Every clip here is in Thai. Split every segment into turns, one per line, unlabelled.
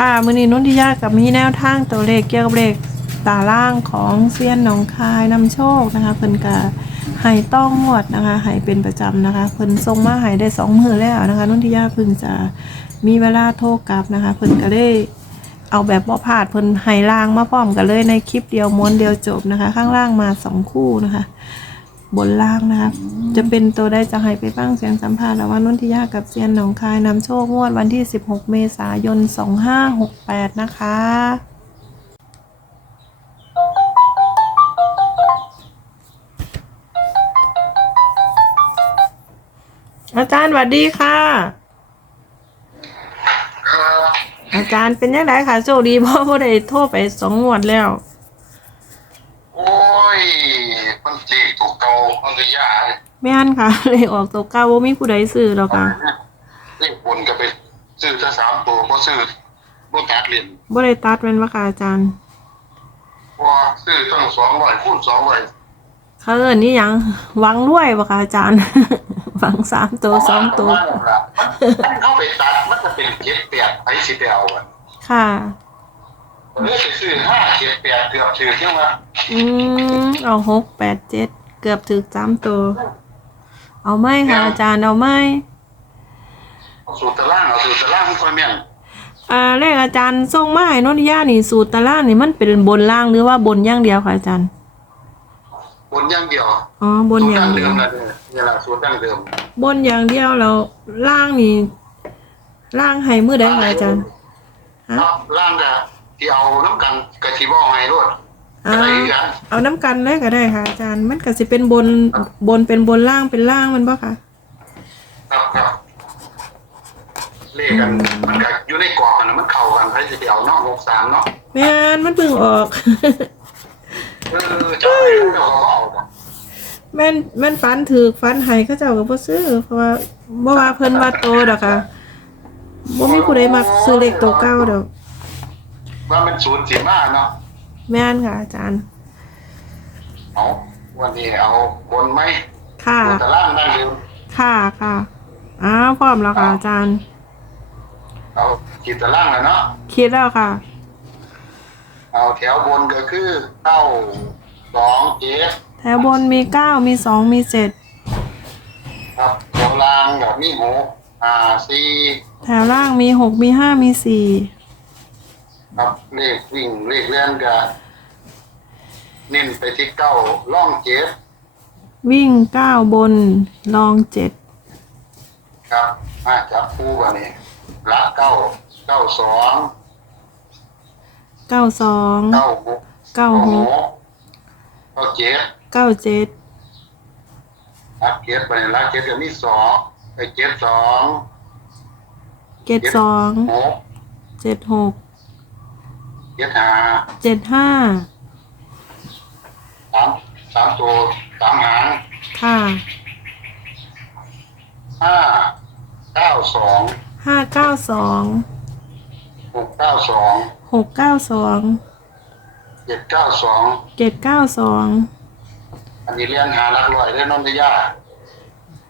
ค่ะมือนี้นุ่นทิยากับมีแนวทางตัวเลขเกี่ยวกับเลขตาล่างของเซียนหนองคายนำโชคนะคะเพิ่นกะให้ต้องงวดนะคะให้เป็นประจำนะคะเพิ่นส่งมาให้ได้สองมือแล้วนะคะ นุ่นทิยาเพิ่งจะมีเวลาโทรกลับนะคะเพิ่นก็ได้เอาแบบบ่พลาดเพิ่นให้ล่างมาพร้อมกันเลยในคลิปเดียวม้วนเดียวจบนะคะ ข้างล่างมาสองคู่นะคะ บนล่างนะคะจะเป็นตัวได้จะให้ไปฟังเสียงสัมภาษณ์แล้วว่านุ่นทิยากับเซียนหนองคายนำโชคงวดวันที่ 16 เมษายน 2568 นะคะอาจารย์สวัสดีค่ะ
ครับ
อาจารย์เป็นยังไงคะโชคดีเพราะว่าได้โทรไปสองงวดแล้ว
โอ้ย มันเจ็บถูกเกามันก็ยาก
ไม่อันค่ะ เลยออกตัวเก้าว่ามีผู้ใดซื้อหรอกค่ะ
เรียกบนก็ไปซื้อถ้าสามตัวก็ซื้อบ่ตัดเหรียญ
บ่ได้ตัดเป็นว่าค่ะอาจารย์
เพราะว่าซื้อตั้งสองร้อยคูณสองร้อย
เขาเอินนี่ยังหวังด้วยปะคะอาจารย์ หวังสามตัวสองตัว
มันเข้าไปตัดมันจะเป็นเจ็ดแปดไปสิไปเอาอะ
ค่ะ
เออไปซื้อห้าเจ็ดแปดเกือบถือยังวะ
อืมเอาหกแปดเจ็ดเกือบถึงสามตัว เอาไหมค่ะอาจารย์เอาไหม
เอาสูตรตะล่างเอาสูตรตะล่างมันค่อยแม่น
อ่าเลขอาจารย์ส่งมาให้นนทิยานี่สูตรตารางนี่มันเป็นบนล่างหรือว่าบนอย่างเดียวค่ะอาจารย์
บนอย่างเดียว
อ๋อบน
สูตร
อย่า
ดั้
ง
ง
เดี
เดิ
ยว
มนะเนี่ยนี่แหละสูตรดั้งเดิม
บนอย่างเดียวแล้วล่างนี่ล่างให้มือได้ค่ะอาจารย์ฮะ
ครับล่างก็ที่เอาน้ำกันกะทิบ่อให้รวด
อ่า
อะไรอีกอะ
เอาน้ำกันเลยก็ได้ค่ะอาจารย์มันก็สิเป็นบนบนเป็นบนล่างเป็นล่างมันบ่ค่ะ
ครับครับเลขกัน มันก็อยู่ในกรอบกันนะมันเข้ากันใครจะไปเอาเนาะหกสามเนาะ
แม่นมันเพิ่งออก
เออเจ้าไปเจ้าเขาก็เอาจ้ะ
แม่นแม่นฟันถือฟันไห้เขาเจ้าก็บ่ซื้อเพราะว่าบ่ว่าเพิ่นว่าโตดอกค่ะบ่มีผู้ใดมักซื้อเลขโตเก้าดอก
ว่ามันศูนย์สิบห้าเนาะ
แม่นค่ะอาจารย์
เอาวันนี้เอาบนไหม
ค่ะ
บนตะล่างนั่นเร็ว
ค่ะค่ะอ้าวพร้อมแล้วค่ะอาจารย์
เอาขีดตะล่างแล้วเนาะ
คิดแล้วค่ะ
เอาแถวบนก็คือเก้าสองเจ็ด
แถวบนมีเก้ามีสองมีเจ็ด
ครับแถวล่างแบบมีหกอ่าสี่
แถวล่างมีหกมีห้ามีสี่
ครับเลขวิ่งเลขเลื่อนก็เน้นไปที่เก้าล่องเจ็ด
วิ่งเก้าบนลองเจ็ด
ครับมาจับคู่กันนี่ละเก้าเก้าสอง
เก้าสอง
เก้าหก
เก้าหก
เก้าเจ็ด
เก้าเจ็ด
ละเจ็ดไปนี่ละเจ็ดก็มีสองไปเจ็ดสอง
เจ็ดสอง
หก
เจ็ดหก
เจ็ดห้า
เจ็ดห้า
สามสามตัวสามหาง
ค่ะ
ห้าเก้าสอง
ห้าเก้าสอง
หกเก้าสอง
หกเก้าสอง
เจ็ดเก้าสอง
เจ็ดเก้าสอง
อันนี้เรียนหาหลักร้อยได้นนทยา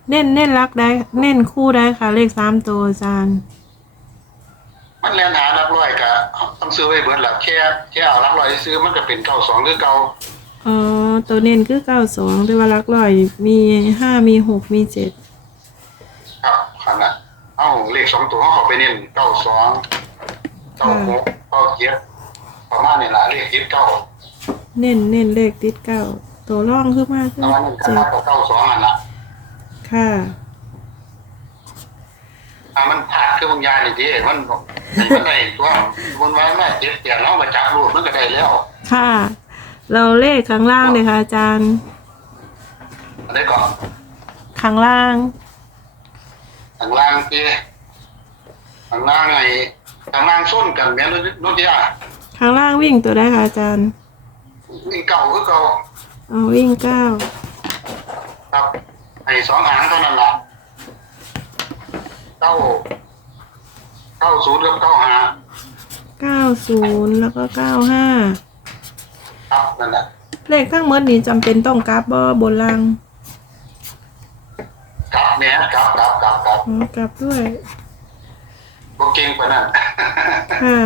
เน้นเน้นรักได้เน้นคู่ได้ค่ะ เลขสามตัวอาจารย์
มันเรียนหาหลักร้อยกะต้องซื้อไว้เบิดแหละแค่แค่เอาหลักร้อยซื้อมันก็เป็นเก้าสองหรือเก้า
อ๋อ ตัวเน้นคือเก้าสองแต่ว่ารักร้อยมีห้ามีหกมีเจ็ด
ครับขนาดเอาเลขสองตัวเขาเอาไปเน้นเก้าสองเก้าหกเก้าเจ็ดประมาณนี้ละเลขเจ็ดเก้า
เน้นเน้นเลขติดเก้าตัวร่องขึ้นมากขึ้น
แต่ว่าเน้นข
เจ็
นา
ด
ดเก้าสองอันละ
ค่ะ
อ่ามันพลาดคือบางอยางนี่ดิมัน มันได้ตัวบนไว้แม่เจ็ดเตียงเรามาจับรูปมันก็ได้แล้ว
ค่ะ เราเลขข้างล่างเลยค่ะอาจารย์
อันนี้ก่อน
ข้างล่าง
ข้างล่างที่ข้างล่างไอ้ข้างล่างส้นกันแม่นนุทยา
ข้างล่างวิ่งตัวได้ค่ะอาจารย์
วิ่งเก่าคือเก่า
เอาวิ่งเก้า
ครับไอ้สองหางเท่านั้นละเก้าเก้าศูนย์กับเก้าหา
เก้าศูนย์แล้วก็เก้าห้า
ครับนั่นแหละ
เลขทั้งหมดนี้จำเป็นต้องกราฟบ่บนล่าง
ครับแม่ครับครับครับครับ
อ๋อกราฟด้วย
บบ่เก่งปานนั้น
ค่ะ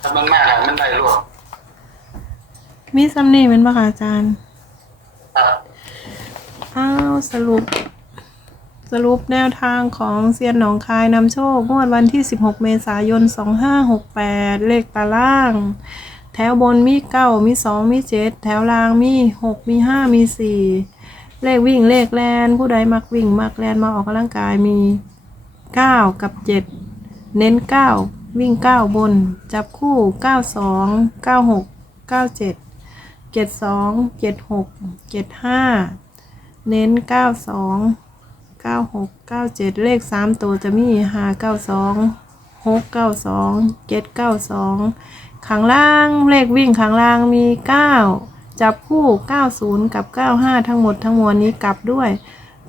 ถ้ามันมากอะมันได้รวด
มีซัมนี่เป็นปะคะอาจารย์
ครับ
อ้าวสรุป สรุปแนวทางของเซียนหนองคายนำโชคงวดวันที่ 16 เมษายน 2568 เลขตาราง แถวบนมี 9 มี 2 มี 7 แถวล่างมี 6 มี 5 มี 4 เลขวิ่งเลขแลนผู้ใดมักวิ่ง มักแลนมาออกกำลังกายมี 9 กับ 7 เน้น 9 วิ่ง 9 บน จับคู่ 92 96 97เจ็ดสองเจ็ดหกเจ็ดห้าเน้นเก้าสองเก้าหกเก้าเจ็ดเลขสามตัวจะมีห้าเก้าสองหกเก้าสองเจ็ดเก้าสองข้างล่างเลขวิ่งข้างล่างมีเก้าจับคู่เก้าศูนย์กับเก้าห้าทั้งหมดทั้งมวลนี้กลับด้วย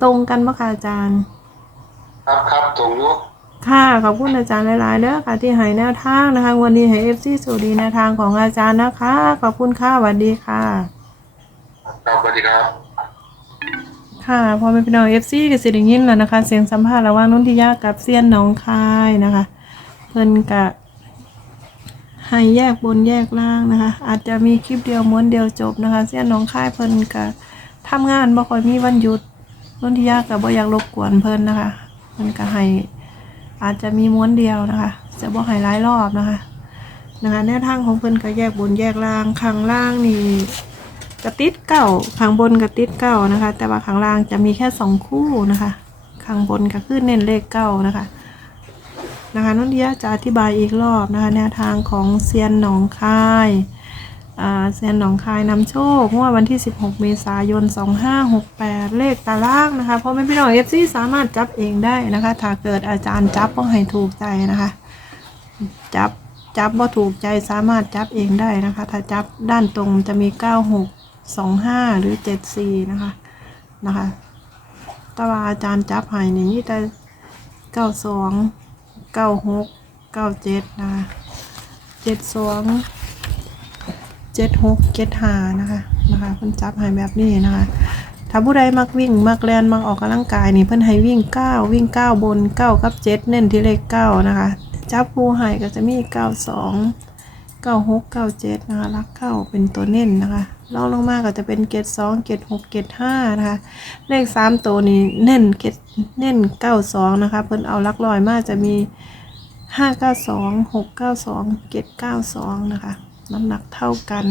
ตรงกันปะคะอาจารย์
ครับครับตรงอยู่
ค่ะขอบคุณอาจารย์หลายๆเด้อค่ะที่ให้แนวทางนะคะ วันนี้ให้เอฟซีสูดีแนวทางของอาจารย์นะคะ ขอบคุณค่ะสวัสดีค่ะ
ครับสวัสดีครับ
ค่ะพอเป็นพี่น้องเอฟซีกับสิริยินแล้วนะคะ เสียงสัมภาษณ์ระหว่างนุ่นทิยากับเซียนหนองคายนะคะ เพิ่นกะให้แยกบนแยกล่างนะคะ อาจจะมีคลิปเดียวม้วนเดียวจบนะคะเซียนหนองคายเพิ่นกะทำงานบ่ค่อยมีวันหยุดนุ่นทิยากับบ่อยากรบกวนเพิ่นนะคะเพิ่นก็ให้อาจจะมีม้วนเดียวนะคะ จะบ่ให้หลายรอบนะคะนะคะแนวทางของเพิ่นก็แยกบนแยกล่างข้างล่างนี่ กระติดเก้าข้างบนกระติดเก้านะคะ แต่ว่าข้างล่างจะมีแค่สองคู่นะคะข้างบนก็คือเน้นเลขเก้านะคะนะคะนุ่นเดียจะอธิบายอีกรอบนะคะ แนวทางของเซียนหนองคายเซียนหนองคายนำโชคงวดวันที่ 16 เมษายน 2568 เลขตารางนะคะเพราะไม่พี่น้องเอฟซีสามารถจับเองได้นะคะ ถ้าเกิดอาจารย์จับต้องให้ถูกใจนะคะ จับจับว่าถูกใจสามารถจับเองได้นะคะ ถ้าจับด้านตรงจะมี 96 25หรือ74นะคะนะคะแตว่าอาจารย์จับให้นี่มีแต่92 96 97นะคะ72 76 75นะคะนะคะเพิ่นจับให้แบบนี้นะคะถ้าผู้ใดมักวิ่งมักแลนมักออกกำลังกายนี่เพิ่นให้วิ่ง9วิ่ง9บน9กับ7เน้นที่เลข9นะคะจับผู้ให้ก็จะมี92 96 97นะคะรักเข้าเป็นตัวเน้นนะคะ ลองลงมาก็จะเป็นเกต2เกต6เกต5นะคะ เลข3ตัวนี้เน้นเกตเน้น92นะคะ เพิ่นเอาลักลอยมาจะมี592 692เก้าสองเกต92นะคะ น้ำหนักเท่ากัน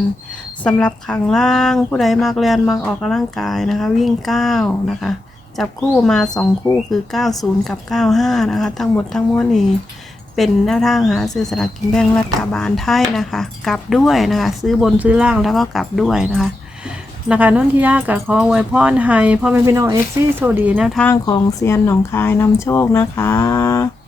สำหรับข้างล่างผู้ใดมากเรียนมากออกกำลังกายนะคะ วิ่ง9นะคะ จับคู่มา2คู่คือ90กับ95นะคะ ทั้งหมดทั้งมวลนี้ เป็นแนวทางหาซื้อสลากกินแบ่งรัฐบาลไทยนะคะ กลับด้วยนะคะ ซื้อบนซื้อล่างแล้วก็กลับด้วยนะคะนะคะนุ่นที่ยากกับขอไวยพรให้พ่อแม่พี่น้องเอฟซีโซดีแนวทางของเซียนหนองคายนำโชคนะคะ